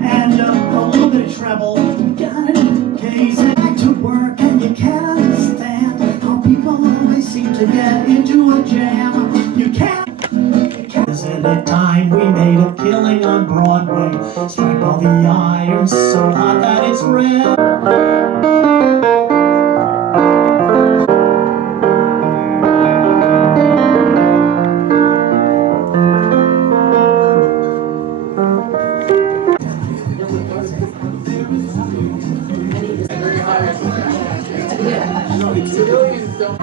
And a little bit of treble. Got it? Case back to work, and you can't understand how people always seem to get into a jam. You can't. At the time we made a killing on Broadway, strike all the iron so hot that it's red.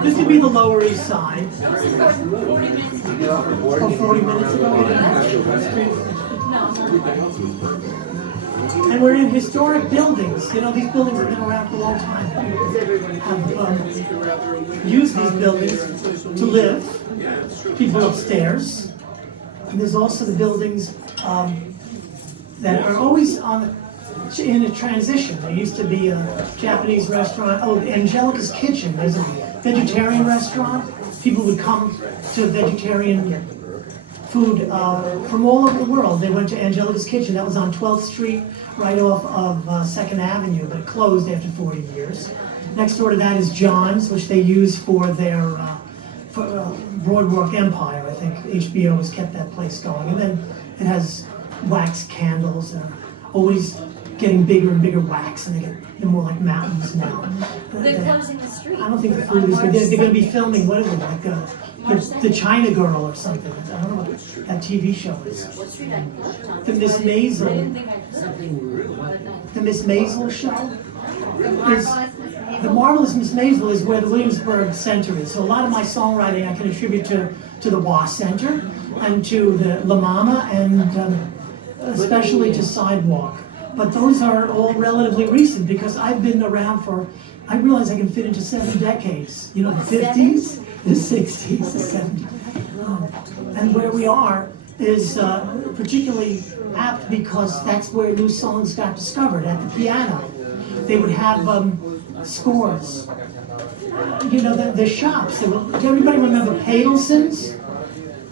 This could be the Lower East Side. 40 minutes ago. And we're in historic buildings. You know, these buildings have been around for a long time. Have used these buildings to live. People upstairs. And there's also the buildings that are always in a transition. There used to be a Japanese restaurant. Oh, Angelica's Kitchen. There's a vegetarian restaurant. People would come to vegetarian food from all over the world. They went to Angelica's Kitchen. That was on 12th Street, right off of 2nd Avenue, but it closed after 40 years. Next door to that is John's, which they use for their Boardwalk Empire. I think HBO has kept that place going. And then it has wax candles and always getting bigger and bigger wax, and they're more like mountains now. They're closing the street. I don't think the food is good. They're going to be filming, what is it, like the China Girl or something. I don't know what that TV show is. What street I left on? The Miss Maisel. The Miss Maisel show. The Marvelous Miss Maisel is where the Williamsburg Center is. So a lot of my songwriting I can attribute to the WAS Center and to the La Mama and especially to Sidewalk. But those are all relatively recent because I've been around for, I realize I can fit into 7 decades. You know, the 50s, the 60s, the 70s. And where we are is particularly apt because that's where new songs got discovered, at the piano. They would have scores. You know, the shops. Did everybody remember Padelson's?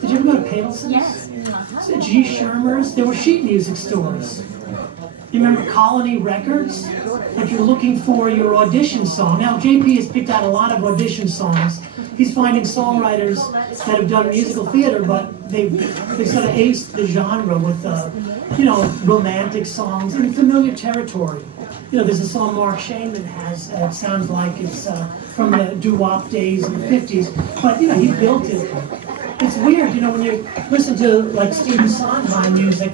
Did you ever go to Padelson's? Yes. G. Shermer's? There were sheet music stores. You remember Colony Records? If you're looking for your audition song. Now, JP has picked out a lot of audition songs. He's finding songwriters that have done musical theater, but they sort of aced the genre with, you know, romantic songs in familiar territory. You know, there's a song Mark Shaman has that sounds like it's from the doo-wop days in the 50s, but, you know, he built it. It's weird, you know, when you listen to, like, Stephen Sondheim music,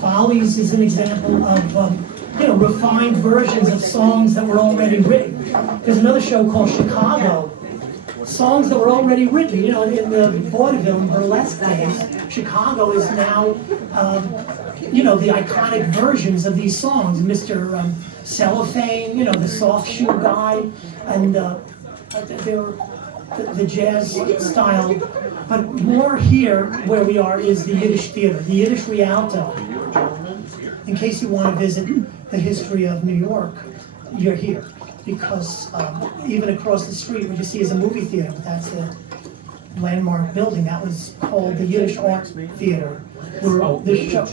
Follies is an example of, you know, refined versions of songs that were already written. There's another show called Chicago, songs that were already written. You know, in the vaudeville and burlesque days, Chicago is now, you know, the iconic versions of these songs. Mr. Cellophane, you know, the soft shoe guy, and they're the jazz style. But more here, where we are, is the Yiddish theater, the Yiddish Rialto. In case you want to visit the history of New York, you're here. Because even across the street, what you see is a movie theater. That's a landmark building. That was called the Yiddish Art Theater. Where this show,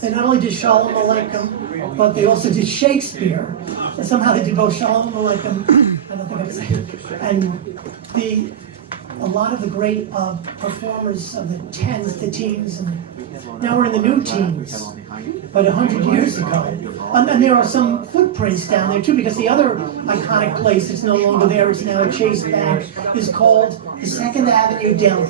they not only did Shalom Aleichem, but they also did Shakespeare. And somehow they did both Shalom Aleichem, I don't think I can say it, and a lot of the great performers of the 10s, the teens, and now we're in the new teens, but 100 years ago. And there are some footprints down there too, because the other iconic place that's no longer there, it's now a Chase Bank, is called the 2nd Avenue Deli.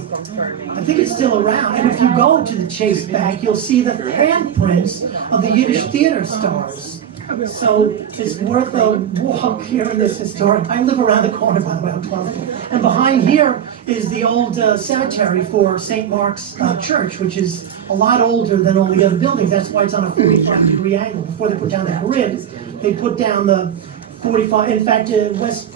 I think it's still around, and if you go to the Chase Bank, you'll see the handprints of the Yiddish theater stars. So it's worth a walk here in this historic. I live around the corner, by the way, I'm 12. And behind here is the old cemetery for St. Mark's Church, which is a lot older than all the other buildings. That's why it's on a 45-degree angle. Before they put down the grid, they put down the 45. In fact, the West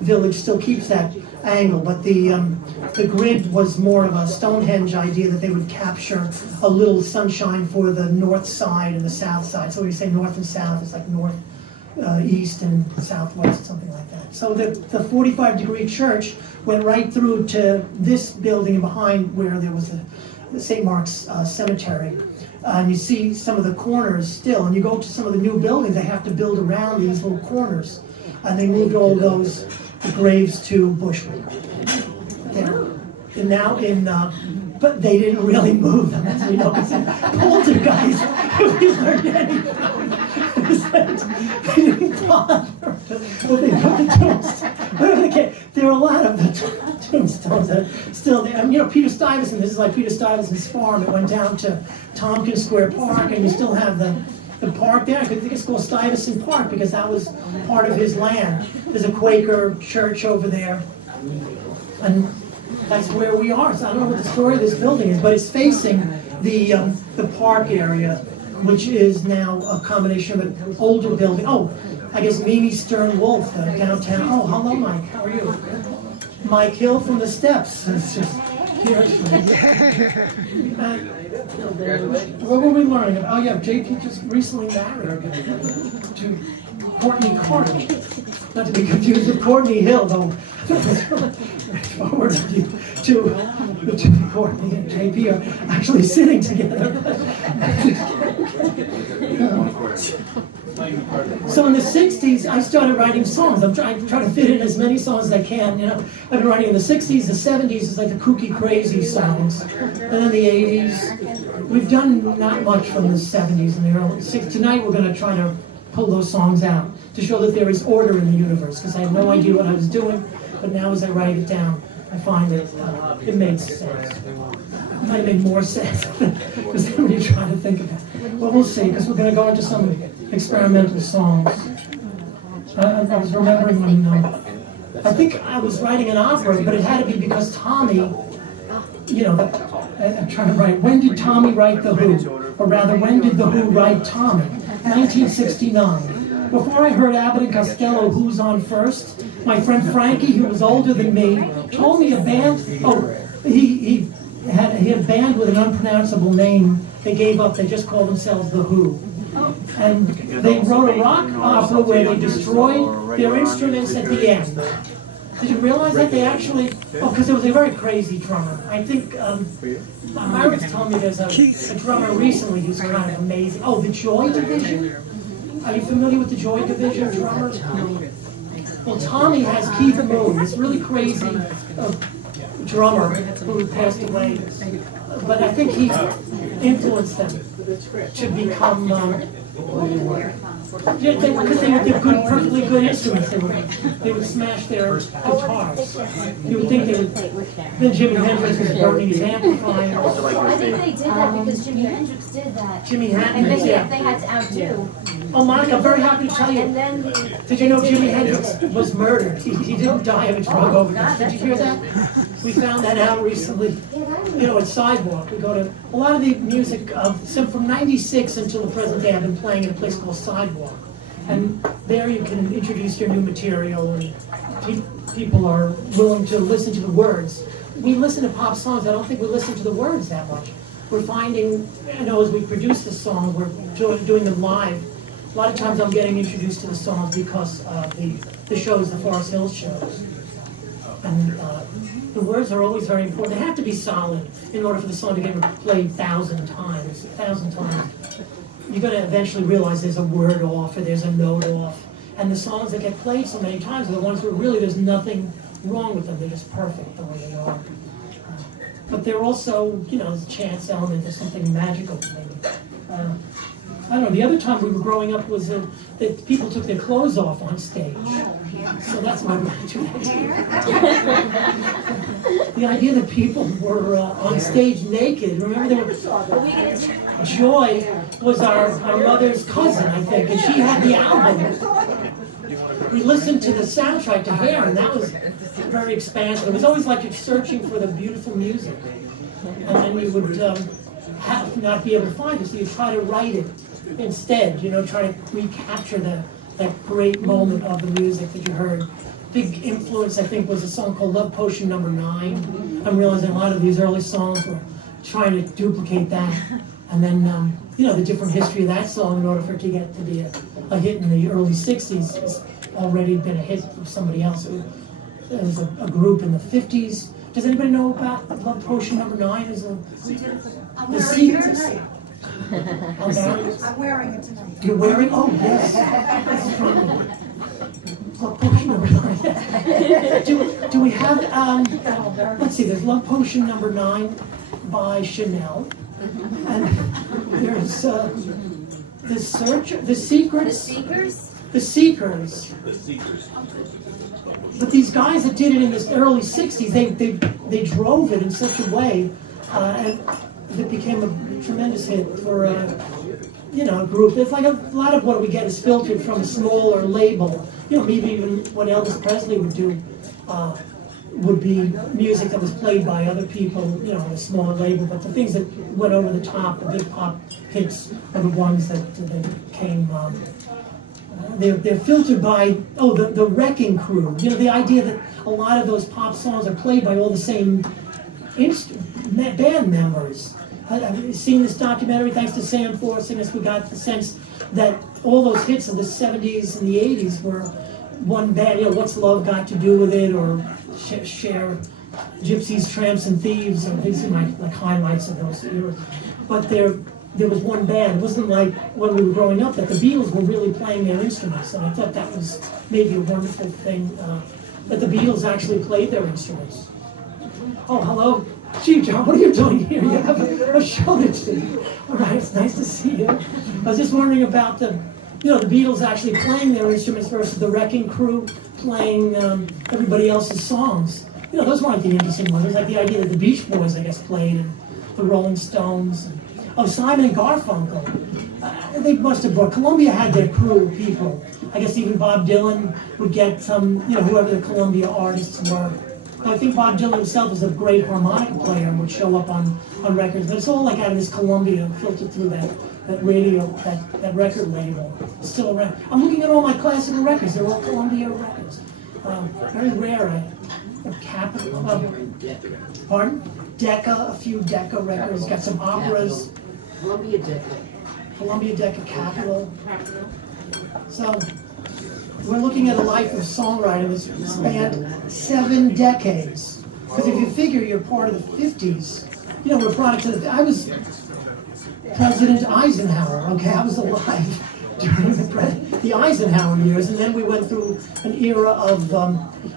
Village still keeps that angle, but the grid was more of a Stonehenge idea that they would capture a little sunshine for the north side and the south side. So when you say north and south, it's like north, east and southwest, something like that. So the 45-degree church went right through to this building behind where there was the St. Mark's Cemetery. And you see some of the corners still, and you go to some of the new buildings, they have to build around these little corners. And they moved all those graves to Bushwick. And now but they didn't really move them, as we know. Poltergeist, if we learned anything, is that they didn't bother. But they put the tombstones. There are a lot of the tombstones that are still there. And, Peter Stuyvesant, this is like Peter Stuyvesant's farm. It went down to Tompkins Square Park, and you still have the park there. I think it's called Stuyvesant Park because that was part of his land. There's a Quaker church over there. And that's where we are. So I don't know what the story of this building is, but it's facing the park area, which is now a combination of an older building. Oh, I guess Mimi Stern Wolf, downtown. Oh, hello, Mike. How are you? Mike Hill from the Steps. It's just here. What were we learning about? Oh, yeah, JP just recently married to Courtney Courtney. Not to be confused with Courtney Hill, though. Forward to Courtney and JP are actually sitting together. So in the 60s, I started writing songs. I'm trying to fit in as many songs as I can. I've been writing in the 60s, the 70s is like the kooky, crazy songs. And then the 80s. We've done not much from the 70s and the early 60s. Tonight we're going to try to pull those songs out to show that there is order in the universe, because I had no idea what I was doing, but now as I write it down, I find that it made sense. It might have made more sense because then when you try to think about it. Well, we'll see, because we're going to go into some experimental songs. I was remembering when, I think I was writing an opera, but it had to be because Tommy, I'm trying to write, when did Tommy write The Who? Or rather, when did The Who write Tommy? 1969. Before I heard Abbott and Costello, Who's on First, my friend Frankie, who was older than me, told me a band, he had a band with an unpronounceable name. They gave up, they just called themselves The Who. And they wrote a rock opera where they destroyed their instruments at the end. Did you realize that they actually, because it was a very crazy drummer. I think, Myron's told me there's a drummer recently who's kind of amazing. Oh, the Joy Division? Are you familiar with the Joy Division drummer? Well, Tommy has Keith Moon, this really crazy drummer who passed away. But I think he influenced them to become, because they're good, perfectly good instruments. They would smash their guitars. You would think they would. Then Jimi Hendrix was burning his amplifier. I think they did that because Jimi Hendrix did that. Jimi And Hendrix, they yeah. had to outdo. Oh, Monica, I'm very happy to tell you. And then Did you know Jimi Hendrix was murdered? He didn't die of a drug overdose. Did you hear that? We found that out recently. At Sidewalk. We go to a lot of the music from '96 until the present day. I've been playing in a place called Sidewalk, and there you can introduce your new material, and people are willing to listen to the words. We listen to pop songs. I don't think we listen to the words that much. We're finding, as we produce the songs, we're doing them live. A lot of times I'm getting introduced to the songs because the shows, the Forest Hills shows. And the words are always very important. They have to be solid in order for the song to get played 1,000 times. 1,000 times. You're going to eventually realize there's a word off or there's a note off. And the songs that get played so many times are the ones where really there's nothing wrong with them. They're just perfect the way they are. But they're also, there's a chance element, there's something magical maybe. I don't know, the other time we were growing up was that people took their clothes off on stage. So that's my the idea that people were on stage naked. Remember, Joy was our mother's cousin, I think, and she had the album. We listened to the soundtrack to Hair, and that was very expansive. It was always like you're searching for the beautiful music. And then you would not be able to find it, so you try to write it instead, try to recapture the that great moment of the music that you heard. Big influence, I think, was a song called Love Potion Number 9. I'm realizing a lot of these early songs were trying to duplicate that. And then, the different history of that song in order for it to get to be a hit in the early 60s has already been a hit for somebody else. There was a group in the 50s. Does anybody know about Love Potion Number 9? I'm wearing it tonight. I'm wearing it tonight. You're wearing? Oh, yes. That's from Love Potion Number 9. Do we have, let's see, there's Love Potion Number 9 by Chanel. And there's The Seekers. But these guys that did it in the early 60s, they drove it in such a way, and it became a tremendous hit for a group. It's like a lot of what we get is filtered from a smaller label. Maybe even what Elvis Presley would do would be music that was played by other people, on a smaller label. But the things that went over the top, the big pop hits, are the ones that came. They're filtered by the Wrecking Crew. The idea that a lot of those pop songs are played by all the same band members. I've seen this documentary, thanks to Sam forcing us. We got the sense that all those hits of the 70s and the 80s were one band. What's Love Got to Do with It, or Share Gypsies, Tramps, and Thieves. These are my highlights of those eras. But there was one band. It wasn't like when we were growing up that the Beatles were really playing their instruments, and I thought that was maybe a wonderful thing, that the Beatles actually played their instruments. Oh, hello. Gee, John, what are you doing here? You have a show to do. All right, it's nice to see you. I was just wondering about the Beatles actually playing their instruments versus the Wrecking Crew playing everybody else's songs. Those weren't the interesting ones. It was like the idea that the Beach Boys, I guess, played, and the Rolling Stones. Simon and Garfunkel. They must have brought, Columbia had their crew of people. I guess even Bob Dylan would get some, whoever the Columbia artists were. I think Bob Dylan himself is a great harmonica player and would show up on records. But it's all like out of this Columbia, filtered through that radio, that record label. It's still around. I'm looking at all my classical records. They're all Columbia records. Very rare. Capitol. Pardon? Decca, a few Decca records. Got some operas. Columbia Decca Capitol. So we're looking at a life of songwriting that's spanned 7 decades. Because if you figure you're part of the 50s, we're product of I was President Eisenhower, okay? I was alive during the Eisenhower years, and then we went through an era of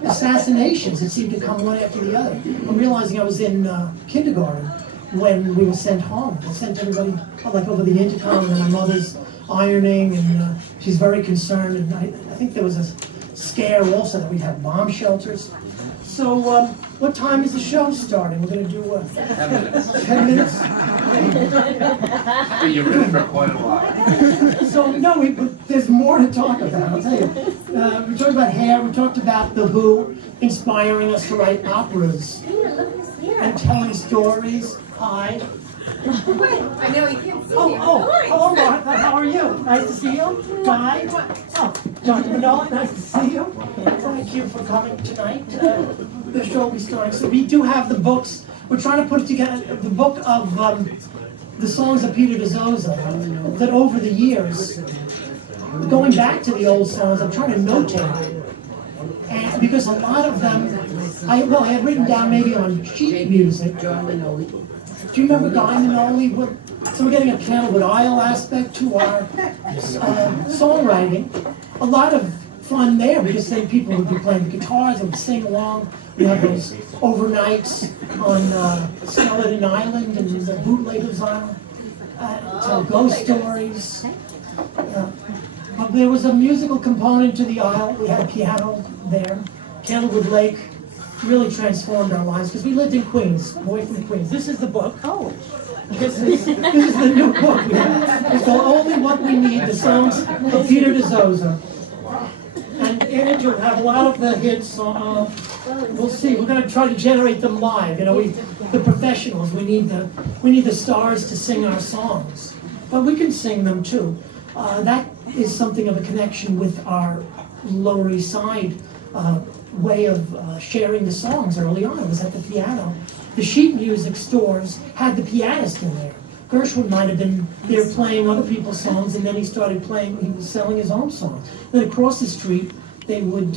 assassinations that seemed to come one after the other. I'm realizing I was in kindergarten when we were sent home. I sent everybody over the intercom, and my mother's ironing, and she's very concerned, and I think there was a scare also that we'd have bomb shelters. So what time is the show starting? We're going to do 10 minutes? You're ready for quite a while. So there's more to talk about, I'll tell you. We talked about hair, we talked about The Who inspiring us to write operas and telling stories. Hi. I know you can't see me. Hello Martha, how are you? Nice to see you. Guy. Oh, Dr. Manola, nice to see you. Thank you for coming tonight. The show will be starting. So we do have the books. We're trying to put together the book of the songs of Peter Dizozza that over the years, going back to the old songs, I'm trying to notate. And because a lot of them, I had written down maybe on sheet music. Do you remember Guy Manoli? So we're getting a Candlewood Isle aspect to our songwriting. A lot of fun there because then people would be playing the guitars and would sing along. We have those overnights on Skeleton Island and the Bootleggers Island. Tell ghost stories. But there was a musical component to the Isle. We had piano there. Candlewood Lake really transformed our lives because we lived in Queens, boy from Queens. This is the book. Oh. This is the new book we have. It's called Only What We Need, the songs of Peter Dizozza. And in it you'll have a lot of the hits. We'll see. We're going to try to generate them live. The professionals. We need the stars to sing our songs, but we can sing them too. That is something of a connection with our Lower East Side way of sharing the songs early on. It was at the piano. The sheet music stores had the pianist in there. Gershwin might have been there playing other people's songs, and then he started playing, he was selling his own songs. Then across the street, they would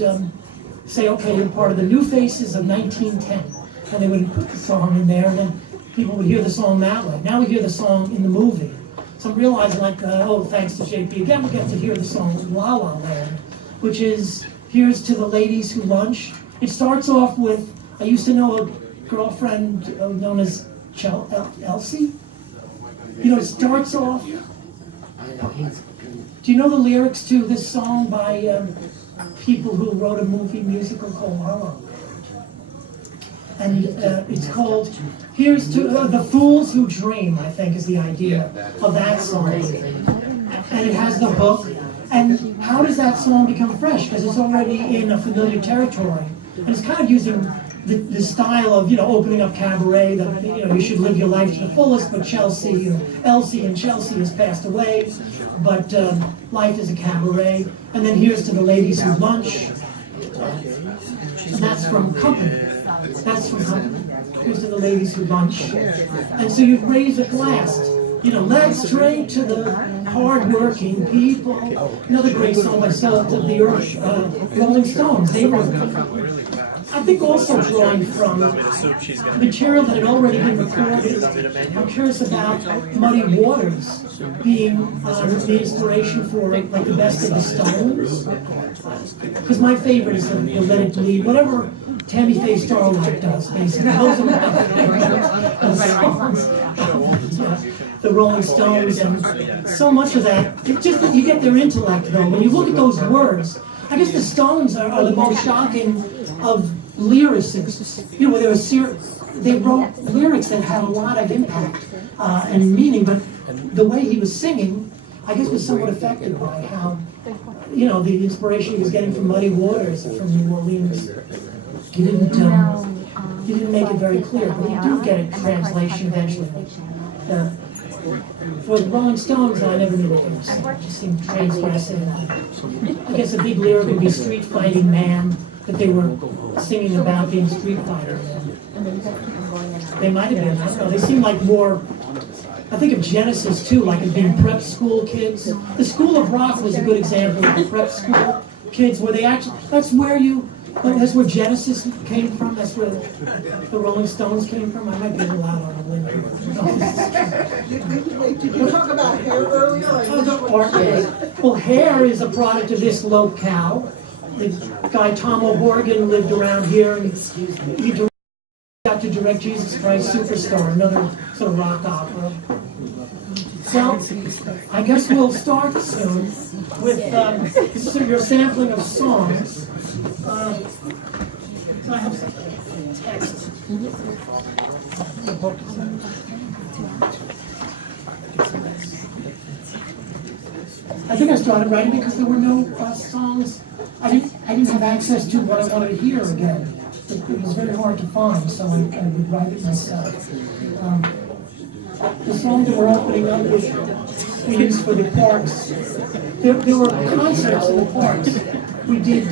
say, okay, you're part of the New Faces of 1910. And they would put the song in there, and then people would hear the song that way. Now we hear the song in the movie. So I'm realizing, like, oh, thanks to JP, again we get to hear the song La La Land, which is, here's to the ladies who lunch. It starts off with, I used to know a girlfriend known as Elsie. You know, it starts off, do you know the lyrics to this song by people who wrote a movie musical called La La Land? And it's called, here's to the fools who dream, I think is the idea of that song. And it has the hook. And how does that song become fresh? Because it's already in a familiar territory. And it's kind of using the style of, you know, opening up cabaret, that, you know, you should live your life to the fullest, but Elsie and Chelsea has passed away, but life is a cabaret. And then here's to the ladies who lunch. And that's from Company. That's from Company. Here's to the ladies who lunch. And so you raise a glass. You know, let's drink to the hard-working people. Another great song by Salt of the Earth, Rolling Stones. They wrote, I think, also drawing from material that had already been recorded. I'm curious about Muddy Waters being the inspiration for, like, the best of the Stones. Because my favorite is the Let It Bleed, whatever Tammy Faye Starlight does, basically. Those are my favorite songs. The Rolling Stones, and so much of that, it's just that you get their intellect, though. When you look at those words, I guess the Stones are the most shocking of lyricists. You know, they wrote lyrics that had a lot of impact and meaning, but the way he was singing, I guess, was somewhat affected by how, you know, the inspiration he was getting from Muddy Waters, from New Orleans. He didn't make it very clear, but you do get a translation eventually. For the Rolling Stones, I never knew what they were saying. It just seemed transgressive. I guess a big lyric would be Street Fighting Man, that they were singing about being street fighter men. They might have been, I don't know, they seem like more, I think of Genesis too, like as being prep school kids. The School of Rock was a good example of the prep school kids, where they actually, that's where Genesis came from, that's where the Rolling Stones came from. I might be allowed on a limb. Did you talk about hair earlier? Well, hair is a product of this locale. The guy Tom O'Horgan lived around here, and he got to direct Jesus Christ Superstar, another sort of rock opera. Well, I guess we'll start soon with your sampling of songs. So I have some text. I think I started writing because there were no songs. I didn't have access to what I wanted to hear again. It was very hard to find, so I would write it myself. The songs that we're opening up with we used for the parks. There were concerts in the parks. We did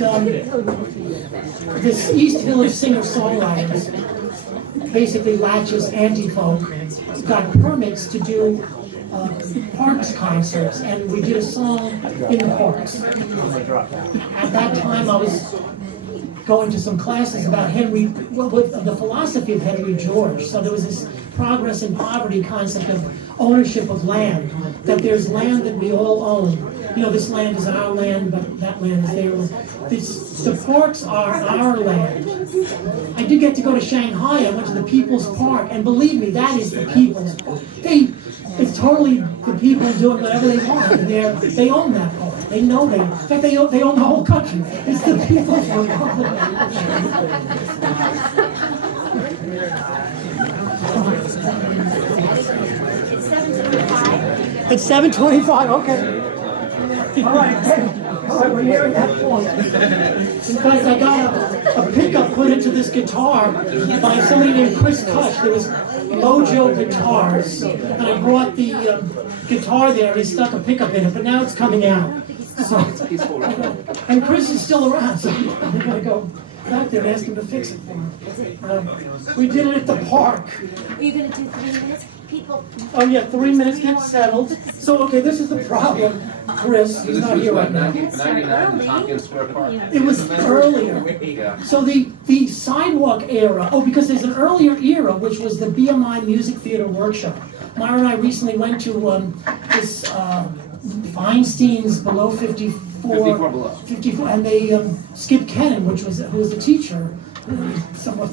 this East Village singer-songwriters, basically Latch's anti-folk, got permits to do parks concerts, and we did a song in the parks. At that time, I was going to some classes about the philosophy of Henry George. So there was this progress in poverty concept of ownership of land, that there's land that we all own. You know, this land is our land, but that land is their land. The parks are our land. I did get to go to Shanghai. I went to the People's Park, and believe me, that is the People's Park. It's totally the people doing whatever they want, and they own that park. They know in fact, they own the whole country. It's the People's Park. It's 7:25, okay. All right, we're nearing that point. In fact, I got a pickup put into this guitar by somebody named Chris Kush. There was Mojo Guitars, and I brought the guitar there, and he stuck a pickup in it, but now it's coming out. So, and Chris is still around, so I'm gonna go back there and ask him to fix it for me. We did it at the park. Are you gonna do 3 minutes? People. Oh yeah, 3 minutes, get settled. So, okay, this is the problem, Chris, he's not here right now. 99 in Tompkins Square Park. It was earlier. Yeah. So the sidewalk era, because there's an earlier era, which was the BMI Music Theater Workshop. Myra and I recently went to this Feinstein's Below 54. 54 below. 54, and they, Skip Kennan, who was a teacher, somewhat,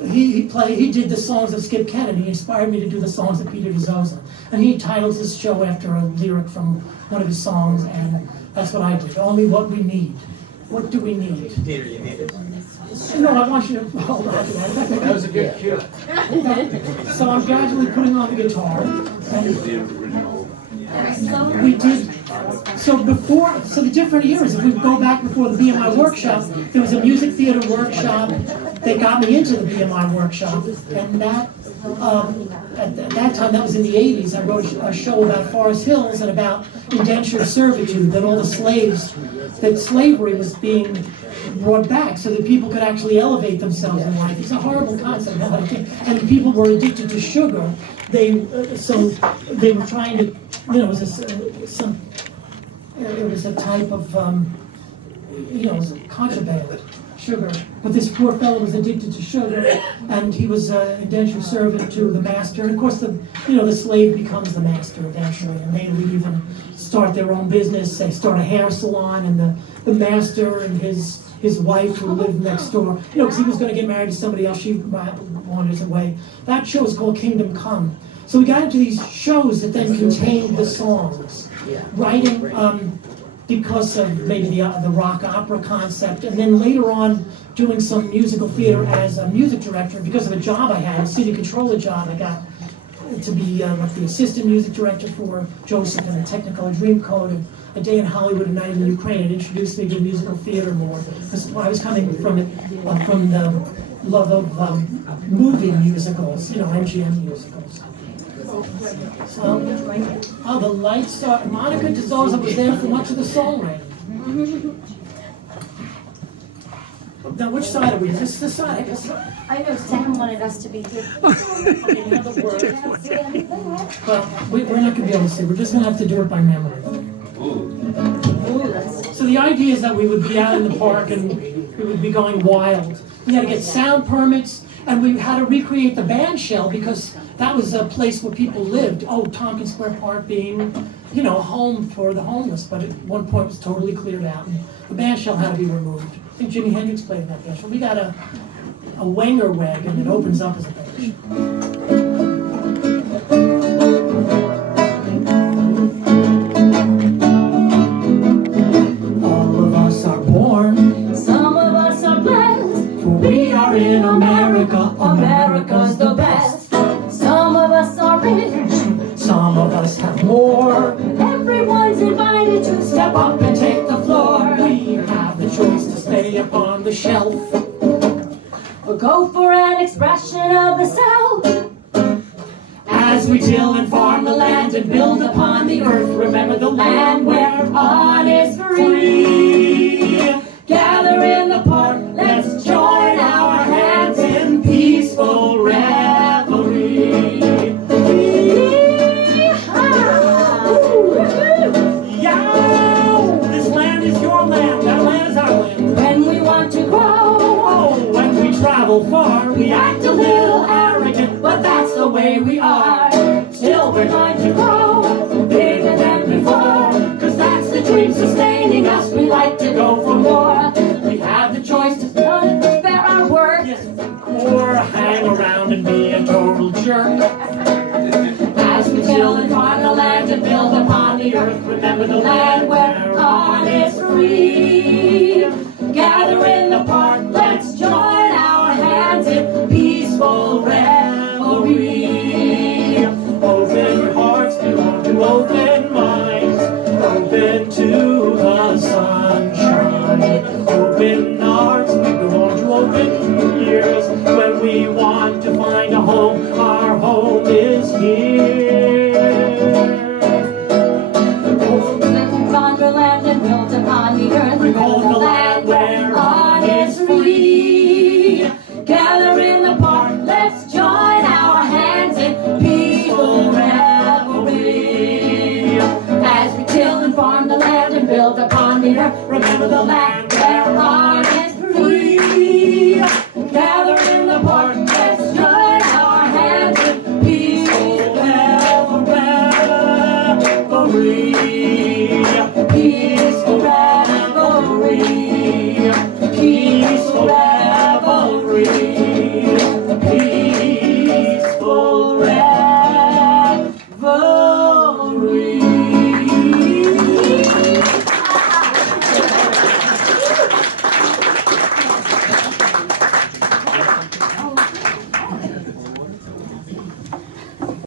he did the songs of Skip Kennan. He inspired me to do the songs of Peter Dizozza. And he titled his show after a lyric from one of his songs, and that's what I did. Only what we need. What do we need? No, I want you to hold on to that. That was a good cue. So I'm gradually putting on the guitar, and The original. we did, so the different eras, if we go back before the BMI workshop, there was a music theater workshop that got me into the BMI workshop, and that, at that time, that was in the 80s, I wrote a show about Forest Hills and about indentured servitude, that all the slaves, that slavery was being brought back so that people could actually elevate themselves in life. It's a horrible concept, and people were addicted to sugar. So they were trying to, it was a type of, it was a contraband, sugar. But this poor fellow was addicted to sugar, and he was indentured servant to the master. And of course, the slave becomes the master eventually, and they leave and start their own business. They start a hair salon, and the master and his wife who lived next door, because he was going to get married to somebody else, she wandered away. That show is called Kingdom Come. So we got into these shows that then contained the songs, writing because of maybe the rock opera concept, and then later on doing some musical theater as a music director. Because of a job I had, a city controller job, I got to be like the assistant music director for Joseph and the Technicolor Dreamcoat, and A Day in Hollywood, A Night in the Ukraine. It introduced me to musical theater more, because I was coming from it, from the love of movie musicals, MGM musicals. So, the lights are, Monica Dizozza was there for much of the songwriting. Now, which side are we? Is this the side? I guess. I know Sam wanted us to be here. In other words, well, we're not going to be able to see. We're just going to have to do it by memory. So the idea is that we would be out in the park and we would be going wild. We had to get sound permits, and we had to recreate the band shell because that was a place where people lived. Oh, Tompkins Square Park being, a home for the homeless, but at one point it was totally cleared out, and the band shell had to be removed. I think Jimi Hendrix played in that band shell. We got a Wenger wagon that opens up as a band shell. In America, America's the best. Some of us are rich, some of us have more. everyone's invited to Step up and take the floor. We have the choice to stay upon the shelf or go for an expression of the self. as we till and farm the land and build upon the earth. Remember the land where on is free. Gather in the park, let's join our hands in peaceful revelry. Yow! This land is your land, that land is our land. When we want to grow, Oh, when we travel far, we act a little arrogant, but that's the way we are. Still we're going to grow, bigger than before, 'cause that's the dream sustaining us. We like to go for more. We have the choice to spare our work. yes, or hang around and be a total jerk. As we till and farm the land and build upon the earth, remember the land where on is free. Gather in the park, let's join our hands in peaceful revelry. Open your hearts, belong to open minds, open to the sunshine. Open hearts, belong to open ears. When we want to find a home, our home is here. Wander land and There are